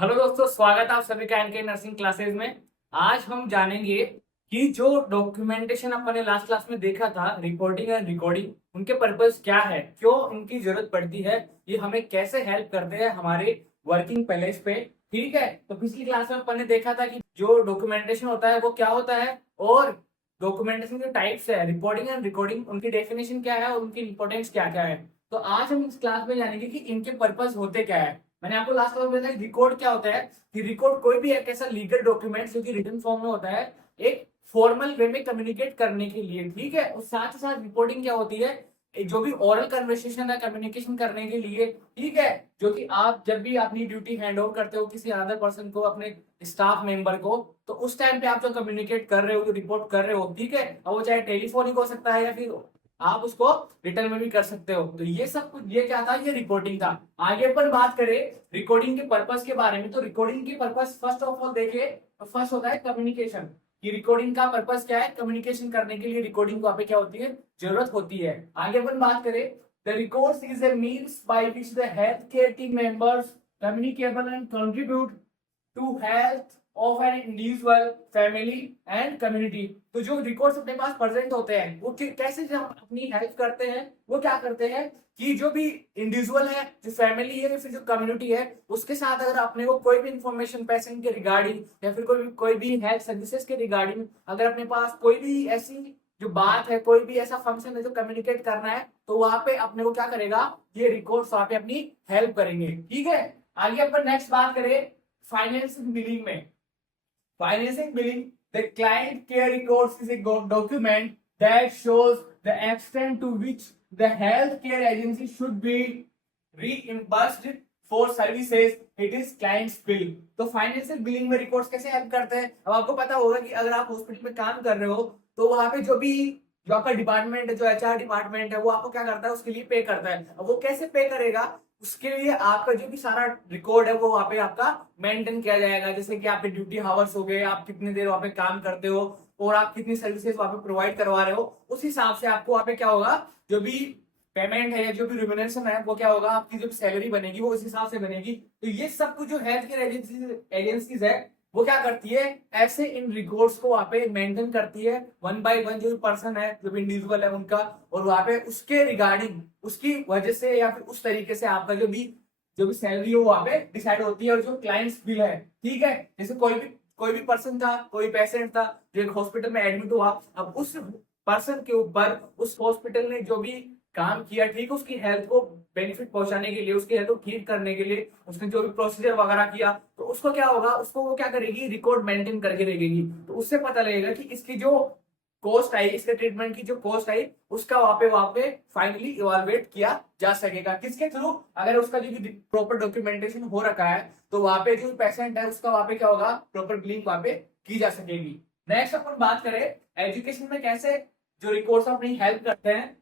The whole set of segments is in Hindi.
हेलो दोस्तों, स्वागत है आप सभी का एनके नर्सिंग क्लासेस में। आज हम जानेंगे कि जो डॉक्यूमेंटेशन अपन ने लास्ट क्लास में देखा था, रिपोर्टिंग एंड रिकॉर्डिंग, उनके पर्पस क्या है, क्यों उनकी जरूरत पड़ती है, ये हमें कैसे हेल्प करते हैं हमारे वर्किंग प्लेस पे। ठीक है, तो पिछली क्लास में अपन ने देखा था कि जो डॉक्यूमेंटेशन होता है वो क्या होता है, और डॉक्यूमेंटेशन के टाइप्स है, रिपोर्टिंग एंड रिकॉर्डिंग, उनकी डेफिनेशन क्या है और उनकी इंपॉर्टेंस क्या क्या है। तो आज हम इस क्लास में जानेंगे कि इनके पर्पस होते क्या है। मैंने आपको लास्ट क्लास में बताया रिकॉर्ड क्या होता है, कि रिकॉर्ड कोई भी एक ऐसा लीगल डॉक्यूमेंट जो कि रिटन फॉर्म में होता है, एक फॉर्मल वे में कम्युनिकेट करने के लिए। ठीक है, और साथ ही साथ रिपोर्टिंग क्या होती है, जो भी ओरल कन्वर्सेशन है कम्युनिकेशन करने के लिए। ठीक है, जो कि आप जब भी अपनी ड्यूटी हैंड ओवर करते हो किसी अदर पर्सन को, अपने स्टाफ मेंबर को, तो उस टाइम पे आप जो कम्युनिकेट कर रहे हो, जो रिपोर्ट कर रहे हो, ठीक है, और वो चाहे टेलीफोनिक हो सकता है या फिर आप उसको रिटर्न में भी कर सकते हो। तो ये सब कुछ, ये क्या था, ये रिपोर्टिंग था। आगे अपन बात करें रिकॉर्डिंग के पर्पस के बारे में, तो रिकॉर्डिंग के पर्पस फर्स्ट ऑफ ऑल देखिए, तो फर्स्ट होता है कम्युनिकेशन। कि रिकॉर्डिंग का पर्पस क्या है, कम्युनिकेशन करने के लिए रिकॉर्डिंग को आप क्या होती है, जरूरत होती है। आगे अपन बात करें, the records is a means by which the health care team members communicable and contribute to health of an individual, family and community. तो जो रिकॉर्ड्स अपने पास प्रेजेंट होते हैं वो कैसे जब अपनी हेल्प करते हैं, वो क्या करते हैं कि जो भी इंडिविजुअल है, जो फैमिली है, या फिर जो कम्युनिटी है, उसके साथ अगर अपने को कोई भी इंफॉर्मेशन पेशेंट के रिगार्डिंग या फिर कोई भी हेल्थ सर्विसेज के रिगार्डिंग, अगर अपने पास कोई भी ऐसी जो बात है, कोई भी ऐसा फंक्शन है जो कम्युनिकेट करना है, तो वहां पे अपने को क्या करेगा, ये रिकॉर्ड्स वहां पे अपनी हेल्प करेंगे। ठीक है, आगे अपन नेक्स्ट बात करें फाइनेंसिंग बिलिंग में। Financing billing, the client care records is a document that shows the extent to which the healthcare agency should be reimbursed for services it is client's bill। तो फाइनेंशियल बिलिंग में रिकॉर्ड्स कैसे हेल्प करते हैं, अब आपको पता होगा कि अगर आप हॉस्पिटल में काम कर रहे हो, तो वहां पे जो आपका डिपार्टमेंट है, जो एचआर डिपार्टमेंट है, वो आपको क्या करता है, उसके लिए पे करता है। अब वो कैसे पे करेगा, उसके लिए आपका जो भी सारा रिकॉर्ड है वो वहां पे आपका मेंटेन किया जाएगा। जैसे कि आपके ड्यूटी हावर्स हो गए, आप कितनी देर वहां पे काम करते हो, और आप कितनी सर्विसेज वहां पे प्रोवाइड करवा रहे हो, उस हिसाब से आपको वहां पे क्या होगा, जो भी पेमेंट है या जो भी रिम्यूनरेशन है वो क्या होगा, आपकी जो सैलरी बनेगी वो उस हिसाब से बनेगी। तो ये सब कुछ जो हेल्थ केयर एजेंसीज है, वो क्या करती है, ऐसे इन रिकॉर्ड्स को वहां पे मेंटेन करती है, वन बाय वन जो भी पर्सन है, जो भी इंडिविजुअल है उनका, और वहां पे उसके रिगार्डिंग, उसकी वजह से या फिर उस तरीके से आपका जो भी सैलरी हो वहां पे डिसाइड होती है, और जो क्लाइंट्स बिल है। ठीक है, जैसे कोई भी पर्सन था, कोई पेशेंट था जो एक हॉस्पिटल में एडमिट हुआ, अब उस पर्सन के ऊपर उस हॉस्पिटल ने जो भी काम किया, ठीक, उसकी हेल्थ को बेनिफिट पहुंचाने के लिए, उसकी हेल्थ को ठीक करने के लिए उसने जो भी प्रोसीजर वगैरह किया, तो उसको क्या होगा, उसको वो क्या करेगी, रिकॉर्ड मेंटेन करके रखेगी। तो उससे पता लगेगा कि इसकी जो कॉस्ट आई, इसके ट्रीटमेंट की जो कॉस्ट आई, उसका वहां पे फाइनली इवालुएट किया जा सकेगा। किसके थ्रू, अगर उसका जो प्रॉपर डॉक्यूमेंटेशन हो रखा है, तो वहां पे जो पेशेंट है उसका वहां पे क्या होगा, प्रॉपर बिलिंग वहां पे की जा सकेगी। नेक्स्ट अपन बात करें एजुकेशन में कैसे जो रिकॉर्ड्स अपनी हेल्प करते हैं।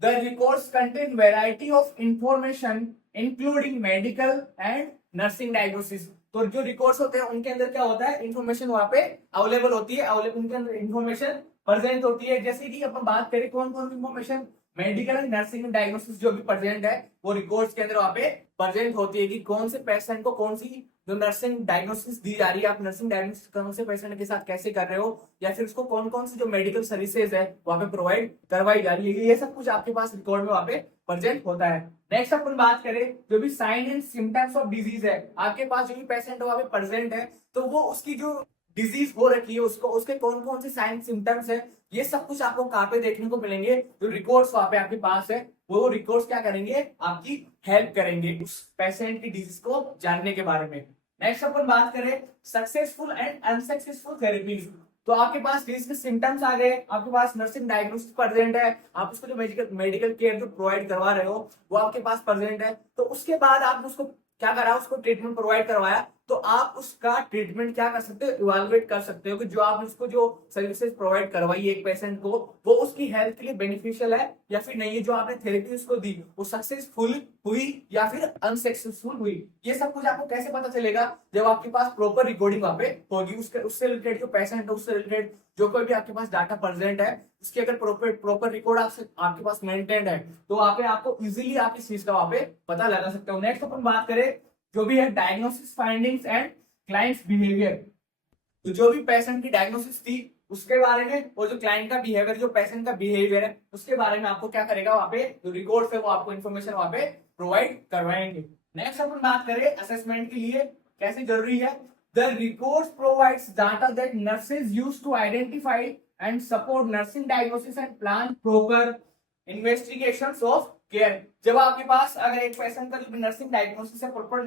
The records contain variety of information including medical and nursing diagnosis। तो जो रिकॉर्ड्स होते हैं उनके अंदर क्या होता है, इंफॉर्मेशन वहां पे अवेलेबल होती है, अवेलेबल उनके अंदर इंफॉर्मेशन प्रेजेंट होती है। जैसे कि अपन बात करें कौन कौन सी information, medical and nursing diagnosis जो भी प्रेजेंट है, वो रिकॉर्ड्स के अंदर वहां पे प्रेजेंट होती है, कि कौन से पेशेंट को कौन सी जो नर्सिंग डायग्नोसिस दी जा रही है, आप नर्सिंग डायग्नोसिस कौन से पेशेंट के साथ कैसे कर रहे हो, या फिर उसको कौन कौन सी जो मेडिकल सर्विसेज है वहां पे प्रोवाइड करवाई जा रही है, ये सब कुछ आपके पास रिकॉर्ड में वहां पे प्रेजेंट होता है। नेक्स्ट अपन बात करें जो भी sign and symptoms of disease है, आपके पास जो भी पेशेंट वहां पे प्रेजेंट है, तो वो उसकी जो डिजीज हो रखी है, उसको उसके कौन कौन से साइन सिम्टम्स है, ये सब कुछ आपको कहाँ पे देखने को मिलेंगे, जो रिकॉर्ड्स वहां पे आपके पास है, वो रिकॉर्ड्स क्या करेंगे, आपकी हेल्प करेंगे उस पेशेंट की डिजीज को जानने के बारे में। नेक्स्ट अपन बात करें सक्सेसफुल एंड अनसक्सेसफुल थेरेपीज। तो आपके पास डिजीज के सिम्टम्स आ गए, आपके पास नर्सिंग डायग्नोसिस प्रेजेंट है, आप उसको जो मेडिकल केयर जो प्रोवाइड करवा रहे हो वो आपके पास प्रेजेंट है, तो उसके बाद आप उसको क्या करा, उसको ट्रीटमेंट प्रोवाइड करवाया, तो आप उसका ट्रीटमेंट क्या कर सकते हो, इवेलुएट कर सकते हो कि जो आप उसको जो सर्विसेज प्रोवाइड करवाई एक पेशेंट को, वो उसकी हेल्थ के लिए बेनिफिशियल है या फिर नहीं है, जो आपने थेरेपी उसको दी वो सक्सेसफुल हुई या फिर अनसक्सेसफुल हुई। ये सब कुछ आपको कैसे पता चलेगा, जब आपके पास प्रॉपर रिकॉर्डिंग वहां पे होगी, उससे रिलेटेड जो पेशेंट है, उससे रिलेटेड जो कोई भी आपके पास डाटा प्रेजेंट है, उसकी अगर प्रॉपर रिकॉर्ड आपके पास मेंटेन्ड है, तो वहां पे आपको इजीली आप इस चीज का वहां पे पता लगा सकते हो। नेक्स्ट अपन बात करें जो भी है diagnosis findings and clients behaviour. तो जो भी पेशेंट की डायग्नोसिस थी उसके बारे में, और जो क्लाइंट का बिहेवियर, जो पेशेंट का बिहेवियर है उसके बारे में आपको क्या करेगा, वहां पे जो रिकॉर्ड है वो आपको इन्फॉर्मेशन वहां पे प्रोवाइड करवाएंगे। नेक्स्ट अपन बात करें असेसमेंट के लिए कैसे जरूरी है। The records provides data that nurses use to identify and support nursing diagnosis and plan proper investigations of care. जब आपके पास अगर एक पेशेंट का जो भी नर्सिंग डायग्नोसिस है, प्रॉपर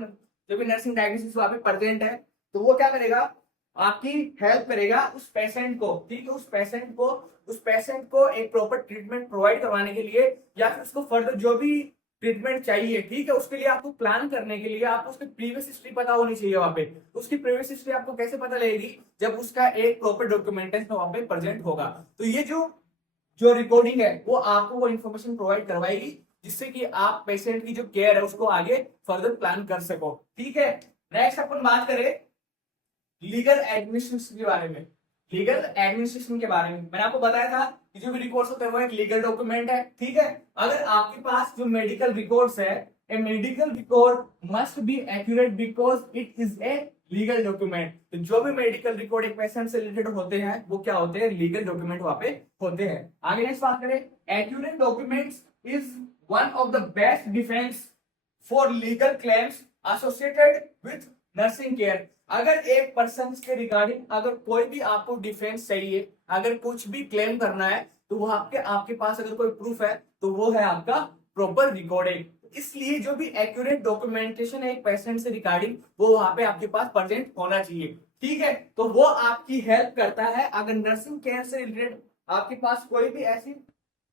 जो भी नर्सिंग डायग्नोसिस वहां पे प्रेजेंट है, तो वो क्या करेगा, आपकी हेल्प करेगा उस पेशेंट को, ठीक है, उस पेशेंट को एक प्रॉपर ट्रीटमेंट प्रोवाइड करवाने के लिए, या फिर उसको फर्दर जो भी ट्रीटमेंट चाहिए, ठीक है, उसके लिए आपको प्लान करने के लिए आपको उसकी प्रीवियस हिस्ट्री पता होनी चाहिए वहां पे। उसकी प्रीवियस हिस्ट्री आपको कैसे पता लगेगी, जब उसका एक प्रॉपर डॉक्यूमेंटेशन वहां पे प्रेजेंट होगा। तो ये जो रिकॉर्डिंग है वो आपको वो इन्फॉर्मेशन प्रोवाइड करवाएगी, जिससे कि आप पेशेंट की जो केयर है उसको आगे फर्दर प्लान कर सको, ठीक है। नेक्स्ट अपन बात करें लीगल एडमिनिस्ट्रेशन के बारे में। लीगल एडमिनिस्ट्रेशन के बारे में मैंने आपको बताया था कि जो भी रिकॉर्ड्स होते हैं वो एक लीगल डॉक्यूमेंट है, ठीक है। अगर आपके पास जो मेडिकल रिकॉर्ड्स है, a medical record must be accurate because it is a legal document. तो जो भी मेडिकल रिकॉर्ड एक पेशेंट से रिलेटेड होते हैं वो क्या होते हैं, लीगल डॉक्यूमेंट वहां पे होते हैं। आगे नेक्स्ट बात करें, accurate documents is one of the best defence for legal claims associated with nursing care. अगर एक पर्सन के रिगार्डिंग अगर कोई भी आपको डिफेंस चाहिए, अगर कुछ भी क्लेम करना है, तो वो आपके पास अगर कोई प्रूफ है तो वो है आपका प्रॉपर रिकॉर्डिंग। इसलिए जो भी एक्यूरेट डॉक्यूमेंटेशन है एक पेशेंट से रिगार्डिंग वो वहां पे आपके पास प्रेजेंट होना चाहिए, ठीक है। तो वो आपकी हेल्प करता है अगर नर्सिंग केयर से रिलेटेड आपके पास कोई भी ऐसी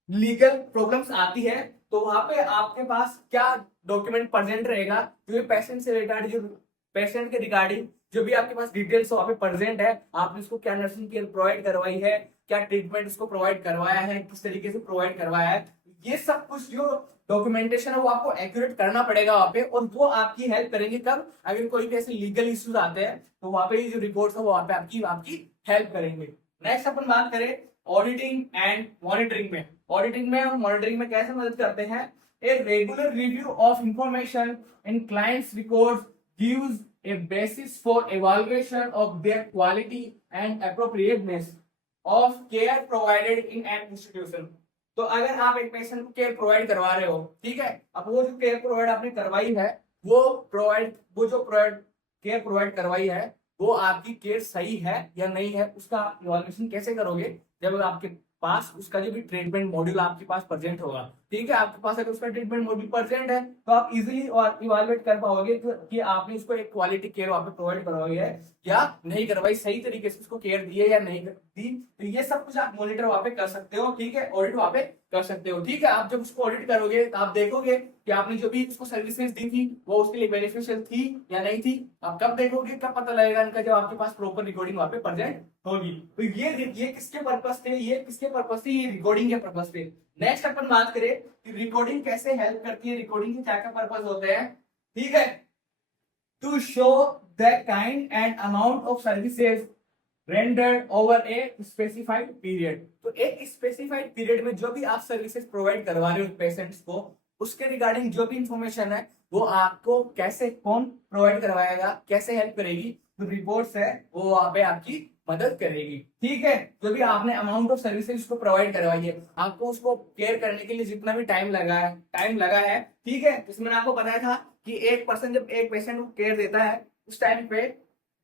लीगल प्रॉब्लम्स आती है, तो वहां पे आपके पास क्या डॉक्यूमेंट प्रेजेंट रहेगा, जो पेशेंट से रिलेटेड, जो पेशेंट के रिगार्डिंग जो भी आपके पास डिटेल्स वहां पे प्रेजेंट है, आपने उसको क्या नर्सिंग केयर प्रोवाइड करवाई है, क्या ट्रीटमेंट उसको प्रोवाइड करवाया है, किस तरीके से प्रोवाइड करवाया है, ये सब कुछ जो डॉक्यूमेंटेशन है वो आपको एक्यूरेट करना पड़ेगा वहां पे। और वो आपकी हेल्प करेंगे कब, अगर कोई भी ऐसे लीगल इश्यूज आते हैं तो वहां पे जो रिपोर्ट्स है वो वहां पे आपकी हेल्प करेंगे। नेक्स्ट अपन बात करें ऑडिटिंग एंड मॉनिटरिंग में। ऑडिटिंग में और मॉनिटरिंग में कैसे मदद करते हैं, a regular review of information in clients records gives a basis for evaluation of their quality and appropriateness of care provided in an institution। तो अगर आप एक पेशेंट को केयर प्रोवाइड करवा रहे हो, ठीक है, अब वो जो केयर प्रोवाइड आपने करवाई है वो जो केयर प्रोवाइड करवाई है वो आपकी केयर सही है या नहीं है, उसका आप इवैल्यूएशन कैसे करोगे, जब आपके पास उसका जो भी ट्रीटमेंट मॉड्यूल आपके पास प्रेजेंट होगा, ठीक है। आपके पास अगर उसका ट्रीटमेंट मॉड्यूल प्रेजेंट है तो आप इजीली और इवैल्यूएट कर पाओगे कि आपने उसको एक क्वालिटी केयर वहां पे प्रोवाइड करवाई है या नहीं करवाई, सही तरीके से उसको केयर दी है या नहीं दी। तो ये सब कुछ आप मॉनिटर वहां पे कर सकते हो, ठीक है, ऑडिट वहां पे कर सकते हो, ठीक है। आप जब उसको ऑडिट करोगे तो आप देखोगे कि आपने जो भी उसको सर्विसेज दी थी वो उसके लिए बेनिफिशियल थी या नहीं थी। आप कब देखोगे, कब पता लगेगा इनका, जब आपके पास प्रॉपर रिकॉर्डिंग वहां पे प्रेजेंट होगी। तो ये किसके पर्पस थे, ये किसके पर्पस थे, ये रिकॉर्डिंग के पर्पस थे। नेक्स्ट अपन बात करें कि रिकॉर्डिंग कैसे हेल्प करती है, रिकॉर्डिंग के क्या क्या पर्पस होते हैं, ठीक है। To show the kind and amount of services rendered over a specified period. तो एक स्पेसिफाइड पीरियड में जो भी आप सर्विसेज प्रोवाइड करवा रहे हो पेशेंट्स को, उसके रिगार्डिंग जो भी इंफॉर्मेशन है वो आपको कैसे, कौन प्रोवाइड करवाएगा, कैसे हेल्प करेगी, जो रिपोर्ट्स है वो वहां पे आपकी मदद करेगी, ठीक है। जो भी आपने अमाउंट ऑफ सर्विसेज को प्रोवाइड करवाई है, आपको उसको केयर करने के लिए जितना भी टाइम लगा है, ठीक है। इसमें मैंने आपको बताया था कि एक पर्सन जब एक पेशेंट को केयर देता है उस टाइम पे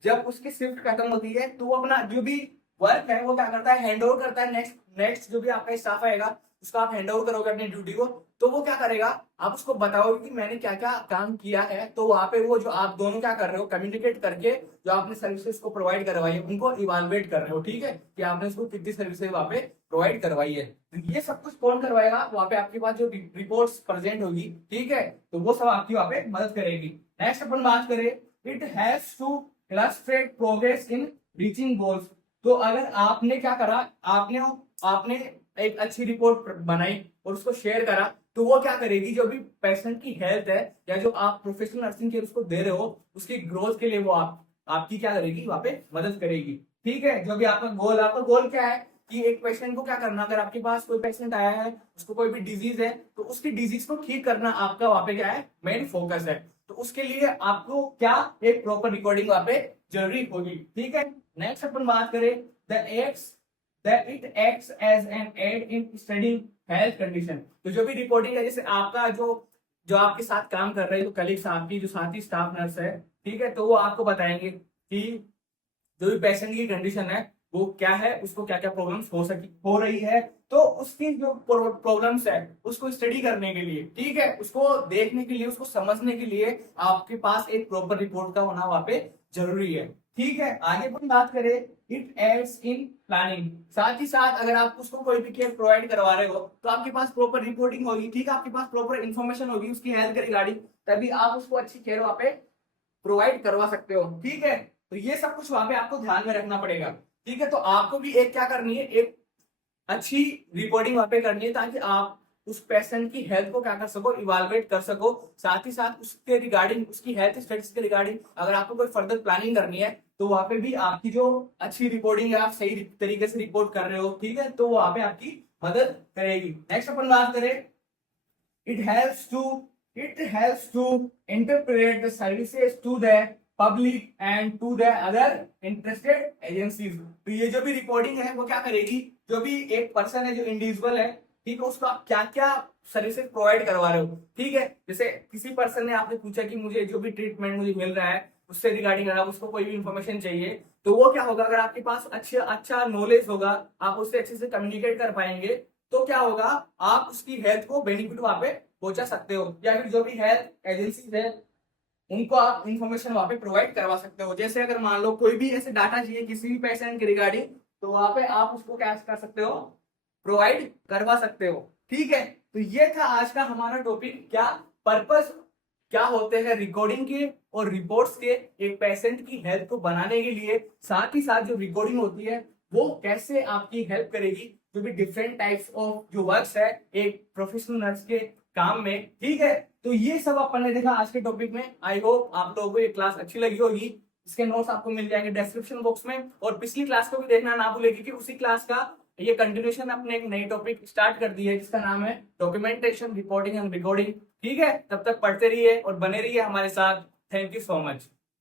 जब उसकी शिफ्ट खत्म होती है तो वो अपना जो भी वर्क है वो क्या करता है, हैंड ओवर करता है नेक्स्ट जो भी आपका स्टाफ आएगा उसको आप हैंड ओवर करोगे अपनी ड्यूटी को, तो वो क्या करेगा, आप उसको बताओगे कि मैंने क्या क्या काम किया है। तो वहां पे वो जो आप दोनों क्या कर रहे हो, कम्युनिकेट करके जो आपने सर्विसेज को प्रोवाइड करवाई है उनको इवालुएट कर रहे हो, ठीक है, कि आपने उसको कितनी सर्विसेज वहां पे प्रोवाइड करवाई है। तो ये सब कुछ कौन करवाएगा, वहां पे आपके पास जो रिपोर्ट्स प्रेजेंट होगी, ठीक है, तो वो सब आपकी वहां पे मदद करेगी। नेक्स्ट अपन बात करें, it has to illustrate progress in reaching goals. तो अगर आपने क्या करा, आपने एक अच्छी रिपोर्ट बनाई और उसको शेयर करा, तो वो क्या करेगी, जो भी पेशेंट की हेल्थ है या जो आप प्रोफेशनल नर्सिंग केयर उसको दे रहे हो उसकी ग्रोथ के लिए वो आपकी क्या करेगी, वहां पे मदद करेगी, ठीक है। जो भी आपका गोल क्या है कि एक पेशेंट को क्या करना, अगर आपके पास कोई पेशेंट आया है उसको कोई भी डिजीज है तो उसकी डिजीज को ठीक करना आपका वहां पे क्या है, मेन फोकस है। तो उसके लिए आपको क्या एक प्रॉपर रिकॉर्डिंग वहां पे जरूरी होगी। ठीक है, नेक्स्ट अपन बात करें it acts as an aid in study health condition. तो जो भी रिपोर्टिंग है, जैसे आपका जो जो आपके साथ काम कर रहे हैं, जो कलीग्स आपकी, जो साथी स्टाफ नर्स है, ठीक है, तो वो आपको बताएंगे कि जो भी पेशेंट की कंडीशन है वो क्या है, उसको क्या क्या प्रॉब्लम्स हो रही है, तो उसकी जो प्रॉब्लम्स है उसको स्टडी करने के लिए, ठीक है, उसको देखने के लिए, उसको समझने के लिए आपके पास एक प्रॉपर रिपोर्ट का होना वहां पे जरूरी है। ठीक है, आगे अपन बात करें इट एड्स इन प्लानिंग। साथ ही साथ अगर आप उसको कोई भी केयर प्रोवाइड करवा रहे हो तो आपके पास प्रॉपर रिपोर्टिंग होगी, ठीक है, आपके पास प्रॉपर इन्फॉर्मेशन होगी उसकी हेल्थ के रिगार्डिंग, तभी आप उसको अच्छी केयर वहां पे प्रोवाइड करवा सकते हो। ठीक है, तो ये सब कुछ वहां पे आपको ध्यान में रखना पड़ेगा। ठीक है, तो आपको भी एक क्या करनी है, एक अच्छी रिपोर्टिंग वहां पे करनी है, ताकि आप उस पेशेंट की हेल्थ को क्या कर सको, इवालुएट कर सको। साथ ही साथ उसके रिगार्डिंग, उसकी हेल्थ स्टेटस के रिगार्डिंग अगर आपको कोई फर्दर प्लानिंग करनी है तो वहां पे भी आपकी जो अच्छी रिपोर्टिंग है, आप सही तरीके से रिपोर्ट कर रहे हो, ठीक है, तो वहां पे आपकी मदद करेगी। नेक्स्ट अपन बात करें, it helps to it helps to interpret the services to the public and to the other interested agencies। तो ये जो भी रिपोर्टिंग है वो क्या करेगी, जो भी एक पर्सन है, जो इंडिविजुअल है, ठीक है, उसको आप क्या क्या सर्विसेज प्रोवाइड करवा रहे हो। ठीक है, जैसे किसी पर्सन ने आपने पूछा कि मुझे जो भी ट्रीटमेंट मुझे मिल रहा है उससे रिगार्डिंग अगर उसको कोई भी इंफॉर्मेशन चाहिए, तो वो क्या होगा, अगर आपके पास अच्छा नॉलेज होगा, आप उससे अच्छे से कम्युनिकेट कर पाएंगे, तो क्या होगा, आप उसकी हेल्थ को बेनिफिट वहां पे पहुंचा सकते हो, या फिर जो भी हेल्थ एजेंसीज है उनको आप इंफॉर्मेशन वहां पे प्रोवाइड करवा सकते हो। जैसे अगर मान लो कोई भी ऐसे डाटा चाहिए किसी भी पेशेंट के रिगार्डिंग, तो वहां पे आप उसको क्या कर सकते हो, प्रोवाइड करवा सकते हो। ठीक है, तो ये था आज का हमारा टॉपिक, क्या पर्पस क्या होते हैं रिकॉर्डिंग के और रिपोर्ट्स के एक पेशेंट की हेल्थ को बनाने के लिए। साथ ही साथ जो रिकॉर्डिंग होती है वो कैसे आपकी हेल्प करेगी, जो भी डिफरेंट टाइप्स ऑफ जो वर्क्स है एक प्रोफेशनल नर्स के काम में। ठीक है, तो ये सब अपन ने देखा आज के टॉपिक में। आई होप आप लोगों को ये क्लास अच्छी लगी होगी। इसके नोट्स आपको मिल जाएंगे डिस्क्रिप्शन बॉक्स में, और पिछली क्लास को भी देखना ना भूलें, क्योंकि उसी क्लास का ये कंटिन्यूशन अपने एक नई टॉपिक स्टार्ट कर दी है जिसका नाम है डॉक्यूमेंटेशन, रिपोर्टिंग एंड रिकॉर्डिंग। ठीक है, तब तक पढ़ते रहिए और बने रहिए हमारे साथ। Thank you so much.